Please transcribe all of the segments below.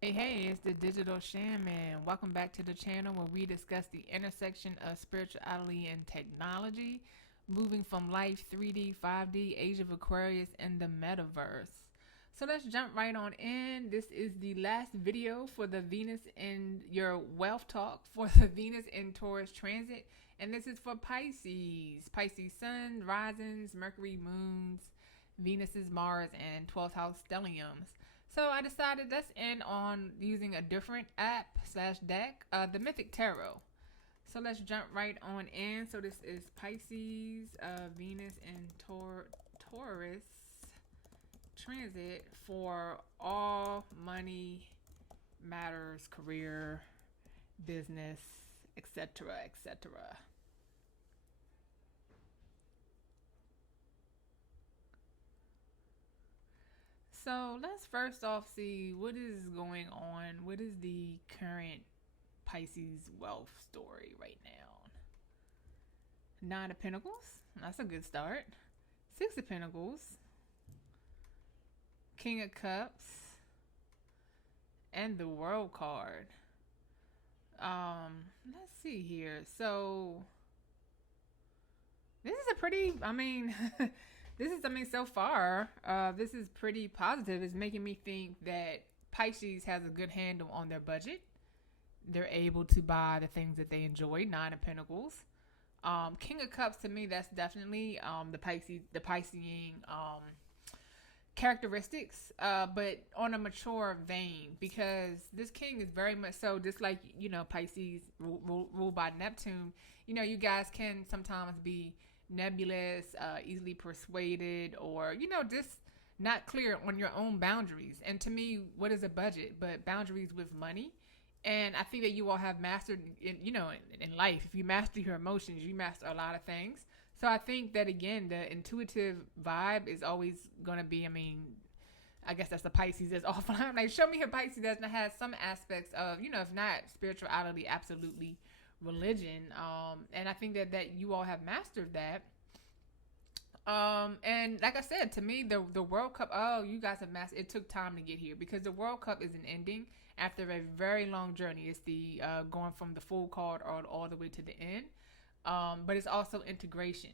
Hey, it's the Digital Shaman. Welcome back to the channel where we discuss the intersection of spirituality and technology, moving from life 3D, 5D, Age of Aquarius, and the metaverse. So let's jump right on in. This is the last video for the Venus in your wealth talk for the Venus in Taurus transit. And this is for Pisces. Pisces Sun, risings, Mercury, moons, Venus's, Mars, and 12th house stelliums. So I decided let's end on using a different app slash deck, the Mythic Tarot. So let's jump right on in. So this is Pisces, Venus, and Taurus transit for all money matters, career, business, etc., etc. So let's first off see what is going on. What is the current Pisces wealth story right now? Nine of Pentacles. That's a good start. Six of Pentacles. King of Cups. And the World card. Let's see here. So this is a pretty, so far, this is pretty positive. It's making me think that Pisces has a good handle on their budget. They're able to buy the things that they enjoy. Nine of Pentacles. King of Cups, to me, that's definitely the Piscean characteristics, but on a mature vein, because this king is very much so, just like, Pisces ruled by Neptune. You guys can sometimes be nebulous, easily persuaded, or, just not clear on your own boundaries. And to me, what is a budget but boundaries with money? And I think that you all have mastered, in life. If you master your emotions, you master a lot of things. So I think that, again, the intuitive vibe is always going to be, I guess that's the Pisces that's offline. Like, show me a Pisces that has some aspects of, if not spirituality, absolutely religion. And I think that you all have mastered that. And like I said, to me, the World Cup, oh, you guys have mastered. It took time to get here because the World Cup is an ending after a very long journey. It's the going from the full card all the way to the end. But it's also integration.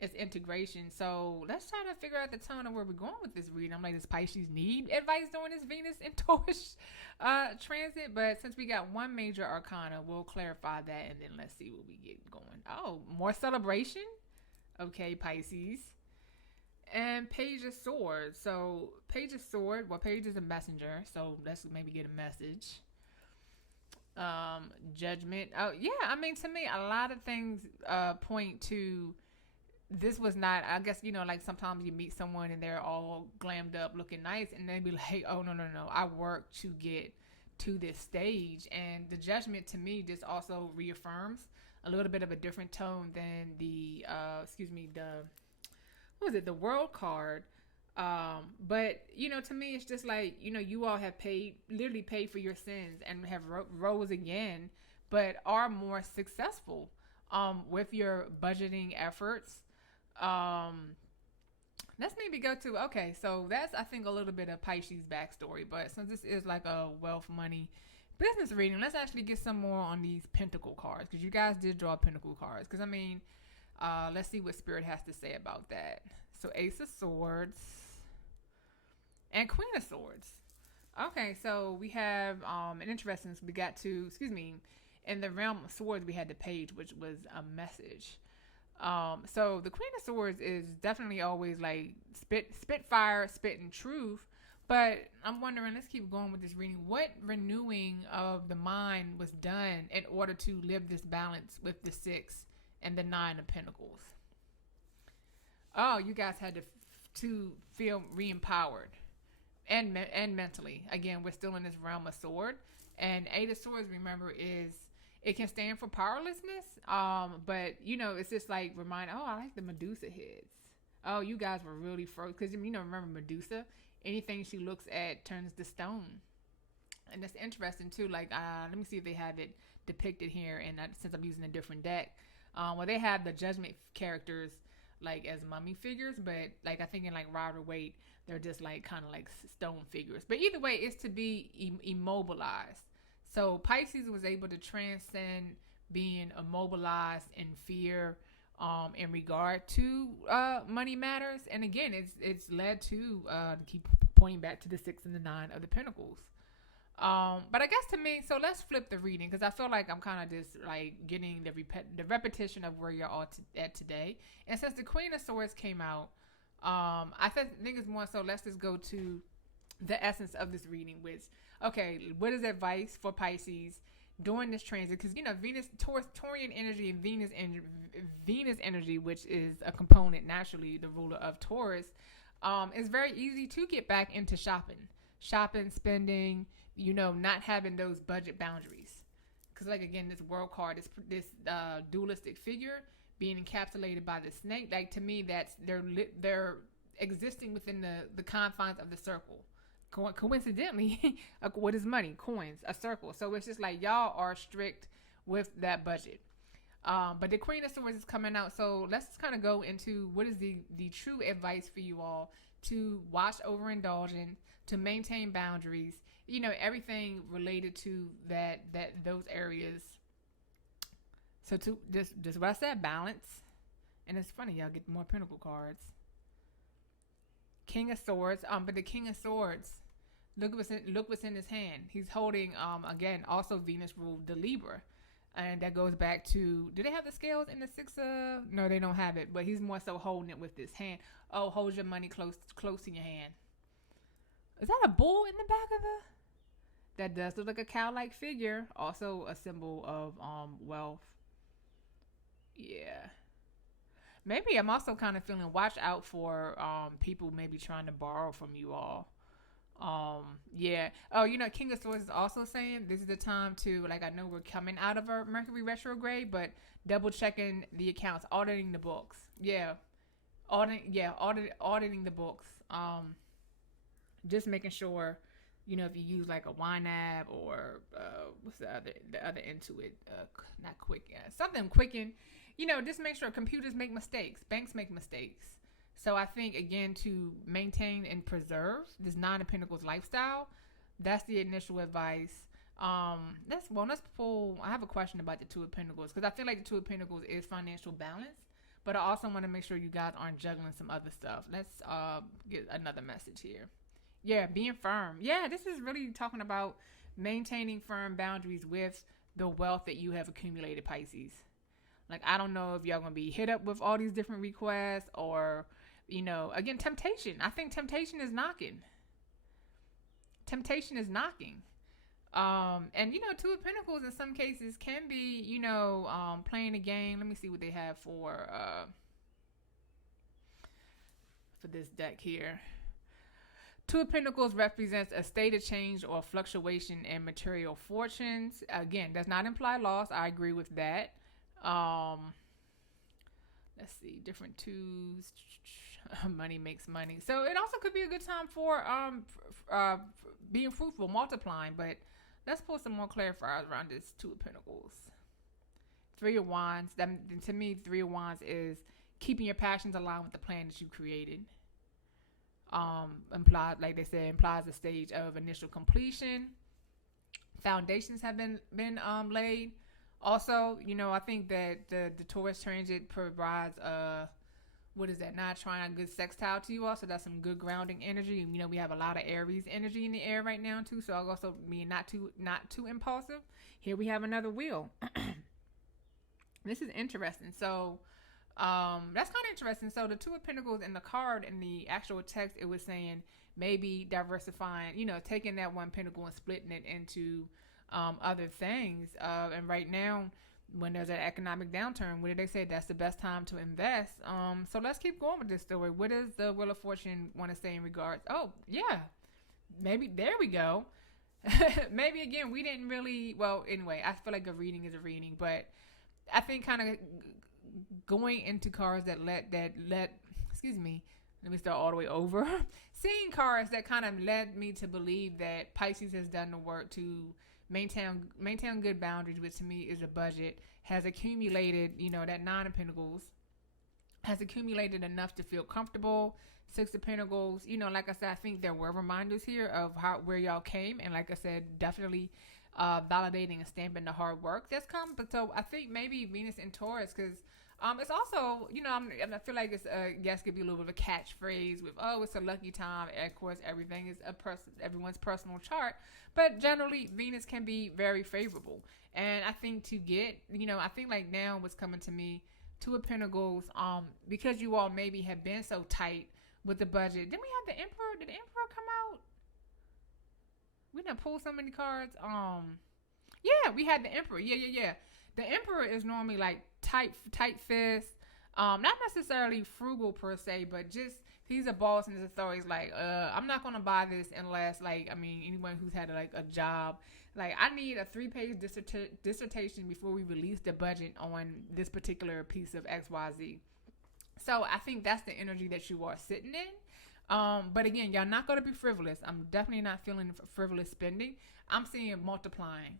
It's integration. So let's try to figure out the tone of where we're going with this reading. I'm like, does Pisces need advice during this Venus in Taurus transit? But since we got one major arcana, we'll clarify that and then let's see what we get going. Oh, more celebration? Okay, Pisces. And Page of Swords. So Page of Sword, well, Page is a messenger. So let's maybe get a message. Judgment. Oh yeah, to me, a lot of things point to this was not, I guess, like sometimes you meet someone and they're all glammed up looking nice and they be like, oh no, I worked to get to this stage. And the Judgment, to me, just also reaffirms a little bit of a different tone than the the World card. But to me, it's just like, you all have literally paid for your sins and have rose again, but are more successful with your budgeting efforts. Let's maybe go to, okay, so that's, I think, a little bit of Pisces backstory. But since this is like a wealth, money, business reading, let's actually get some more on these Pentacle cards, because you guys did draw Pentacle cards. Because let's see what Spirit has to say about that. So Ace of Swords and Queen of Swords. Okay, so we have an interesting. We got to, in the realm of swords, we had the Page, which was a message. So the Queen of Swords is definitely always like spitfire, spitting truth. But I'm wondering, let's keep going with this reading. What renewing of the mind was done in order to live this balance with the Six and the Nine of Pentacles? Oh, you guys had to feel re-empowered and mentally. Again, we're still in this realm of sword. And Eight of Swords, remember, it can stand for powerlessness. But it's just like remind. Oh, I like the Medusa heads. Oh, you guys were really frozen because remember Medusa. Anything she looks at turns to stone, and that's interesting too. Like, let me see if they have it depicted here. And since I'm using a different deck, well, they have the Judgment characters like as mummy figures, but like I think in like Rider Waite, they're just like kind of like stone figures. But either way, it's to be immobilized. So Pisces was able to transcend being immobilized in fear, in regard to money matters. And again, it's led to keep pointing back to the 6 and the 9 of the Pentacles. But I guess to me, so let's flip the reading because I feel like I'm kind of just like getting the repetition of where you're all at today. And since the Queen of Swords came out, I think it's more so let's just go to the essence of this reading, which, okay, what is advice for Pisces during this transit? Because, you know, Venus, Taurian energy and Venus energy, which is a component, naturally, the ruler of Taurus, is very easy to get back into shopping, spending, you know, not having those budget boundaries. Because, like, again, this world card, this dualistic figure being encapsulated by the snake, like, to me, that's they're existing within the confines of the circle. Coincidentally, what is money? Coins, a circle. So it's just like y'all are strict with that budget. But the Queen of Swords is coming out. So let's just kind of go into what is the true advice for you all to watch overindulgence, to maintain boundaries, you know, everything related to those areas. So to just what I said, balance. And it's funny, y'all get more Pentacle cards. King of Swords. But the King of Swords, look what's in his hand. He's holding again, also Venus ruled the Libra. And that goes back to, do they have the scales in the 6 of? No, they don't have it. But he's more so holding it with this hand. Oh, hold your money close in your hand. Is that a bull in the back of the? That does look like a cow-like figure. Also a symbol of wealth. Yeah. Maybe I'm also kind of feeling watch out for people maybe trying to borrow from you all. Yeah. Oh, you know, King of Swords is also saying this is the time to, like, I know we're coming out of our Mercury retrograde, but double checking the accounts, auditing the books. Yeah. Auditing the books. Just making sure, you know, if you use like a YNAB or what's the other Intuit, not Quicken, something Quicken, you know, just make sure. Computers make mistakes, banks make mistakes. So I think, again, to maintain and preserve this Nine of Pentacles lifestyle, that's the initial advice. Let's pull. I have a question about the Two of Pentacles because I feel like the Two of Pentacles is financial balance, but I also want to make sure you guys aren't juggling some other stuff. Let's get another message here. Yeah, being firm. Yeah, this is really talking about maintaining firm boundaries with the wealth that you have accumulated, Pisces. Like, I don't know if y'all going to be hit up with all these different requests or, you know, again, temptation. I think temptation is knocking. And, you know, Two of Pentacles in some cases can be, you know, playing a game. Let me see what they have for this deck here. Two of Pentacles represents a state of change or fluctuation in material fortunes. Again, does not imply loss. I agree with that. Let's see, different twos. Money makes money. So it also could be a good time for being fruitful, multiplying. But let's pull some more clarifiers around this Two of Pentacles. Three of Wands. To me, Three of Wands is keeping your passions aligned with the plan that you created. Implies, like they said, implies a stage of initial completion. Foundations have been laid. Also, you know, I think that the Taurus transit provides what is that? Not trying a good sextile to you all, so that's some good grounding energy. You know, we have a lot of Aries energy in the air right now too, so I'll also be not too impulsive. Here we have another wheel. This is interesting. So that's kind of interesting. So the Two of Pentacles in the card, in the actual text, it was saying maybe diversifying, you know, taking that one pentacle and splitting it into other things. And right now, when there's an economic downturn, what did they say? That's the best time to invest. So let's keep going with this story. What does the Wheel of Fortune want to say in regards? Oh, yeah. Maybe, there we go. Maybe, again, we didn't really, well, anyway, I feel like a reading is a reading, but I think kind of going into cards that let excuse me, let me start all the way over. Seeing cards that kind of led me to believe that Pisces has done the work to maintain good boundaries, which to me is a budget, has accumulated, you know, that Nine of Pentacles. has accumulated enough to feel comfortable. Six of Pentacles, like I said, I think there were reminders here of where y'all came, and like I said, definitely validating and stamping the hard work that's come. But so I think maybe Venus in Taurus, because it's also, I feel like it's yes, could be a little bit of a catchphrase with, oh, it's a lucky time. And of course, everything is everyone's personal chart, but generally Venus can be very favorable. And I think to get, I think like now what's coming to me, Two of Pentacles, because you all maybe have been so tight with the budget. Then we have the Emperor. Did the Emperor come out? We didn't pull so many cards. Yeah, we had the Emperor. Yeah. The Emperor is normally like tight fist. Not necessarily frugal per se, but just he's a boss and his authority's like, I'm not gonna buy this unless anyone who's had like a job, like I need a 3-page dissertation before we release the budget on this particular piece of XYZ. So I think that's the energy that you are sitting in. But again, y'all not going to be frivolous. I'm definitely not feeling frivolous spending. I'm seeing multiplying.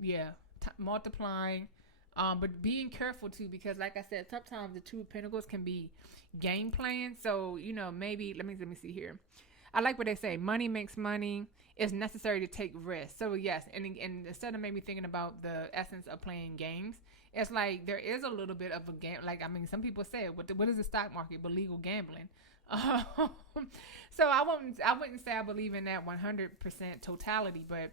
Yeah, multiplying. But being careful too, because like I said, sometimes the Two of Pentacles can be game playing. So, maybe, let me see here. I like what they say. Money makes money. It's necessary to take risks. So yes, and instead of maybe thinking about the essence of playing games, it's like there is a little bit of a game. Like, some people say, what is the stock market but legal gambling? So I wouldn't say I believe in that 100% totality, but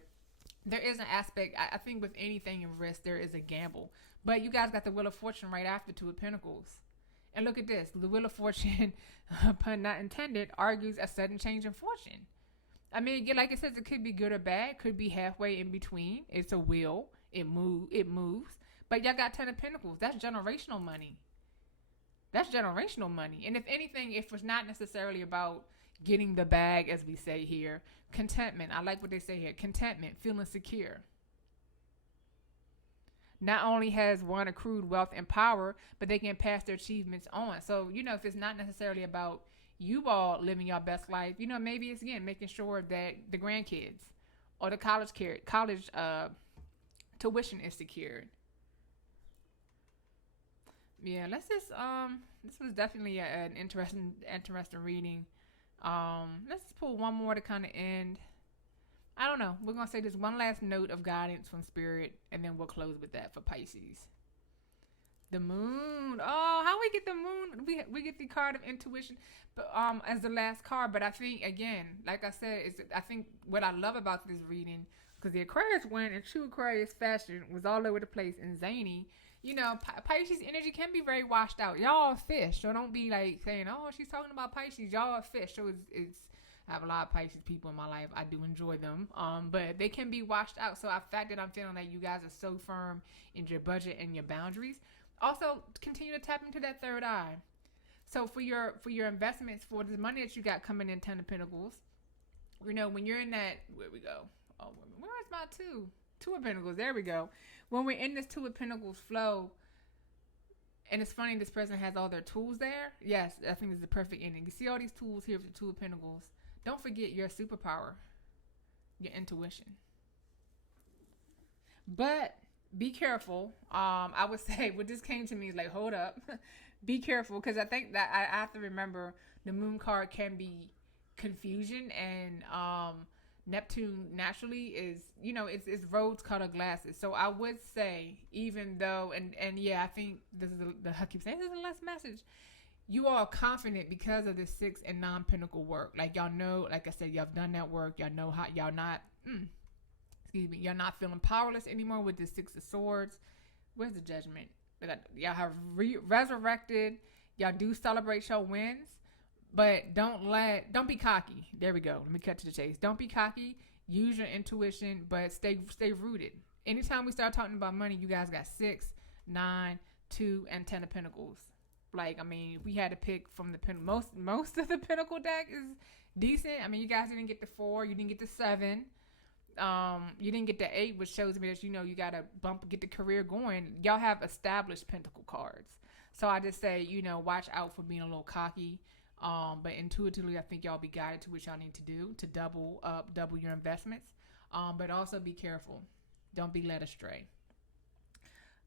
there is an aspect. I think with anything in risk, there is a gamble. But you guys got the Wheel of Fortune right after Two of Pentacles. And look at this. The Wheel of Fortune, pun not intended, argues a sudden change in fortune. Like it says, it could be good or bad. Could be halfway in between. It's a wheel. It moves. But y'all got Ten of Pentacles. That's generational money. And if anything, if it's not necessarily about getting the bag, as we say here, contentment. I like what they say here. Contentment, feeling secure. Not only has one accrued wealth and power, but they can pass their achievements on. So, if it's not necessarily about you all living your best life, maybe it's, again, making sure that the grandkids or the college tuition is secured. Yeah, let's just this was definitely an interesting reading. Let's pull one more to kind of end. I don't know. We're gonna say this one last note of guidance from Spirit, and then we'll close with that for Pisces. The Moon. Oh, how we get the Moon? We get the card of intuition, but as the last card. But I think, again, like I said, I think what I love about this reading, because the Aquarius went in true Aquarius fashion, was all over the place and zany. Pisces energy can be very washed out. Y'all are fish, so don't be like saying, "Oh, she's talking about Pisces." Y'all are fish, so it's. I have a lot of Pisces people in my life. I do enjoy them, but they can be washed out. So the fact that I'm feeling like you guys are so firm in your budget and your boundaries. Also, continue to tap into that third eye. So for your investments, for the money that you got coming in, Ten of Pentacles, when you're in that, where we go? Oh, where is my Two of Pentacles? There we go. When we're in this Two of Pentacles flow, and it's funny, this person has all their tools there. Yes, I think this is the perfect ending. You see all these tools here with the Two of Pentacles. Don't forget your superpower, your intuition. But be careful. I would say what this came to me is like, hold up. Be careful, because I think that I have to remember the Moon card can be confusion, and Neptune naturally is, it's rose-colored glasses. So I would say, even though, and yeah, I think this is I keep saying this is the last message. You are confident because of the 6 and 9 pentacle work. Like, y'all know, like I said, y'all have done that work. Y'all know how y'all not, you're not feeling powerless anymore with the 6 of Swords. Where's the Judgment? Y'all have resurrected. Y'all do celebrate your wins, but don't be cocky. There we go. Let me cut to the chase. Don't be cocky. Use your intuition, but stay rooted. Anytime we start talking about money, you guys got 6, 9, 2, and 10 of Pentacles. Like, we had to pick from the most of the Pentacle deck is decent. You guys didn't get the 4, you didn't get the 7, you didn't get the 8, which shows me that you gotta get the career going. Y'all have established Pentacle cards, so I just say watch out for being a little cocky. But intuitively, I think y'all be guided to what y'all need to do to double your investments. But also be careful. Don't be led astray.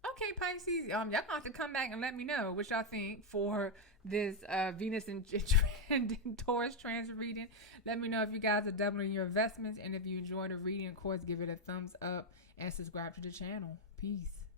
Okay, Pisces, y'all gonna have to come back and let me know what y'all think for this Venus and Taurus transit reading. Let me know if you guys are doubling your investments, and if you enjoyed the reading, of course, give it a thumbs up and subscribe to the channel. Peace.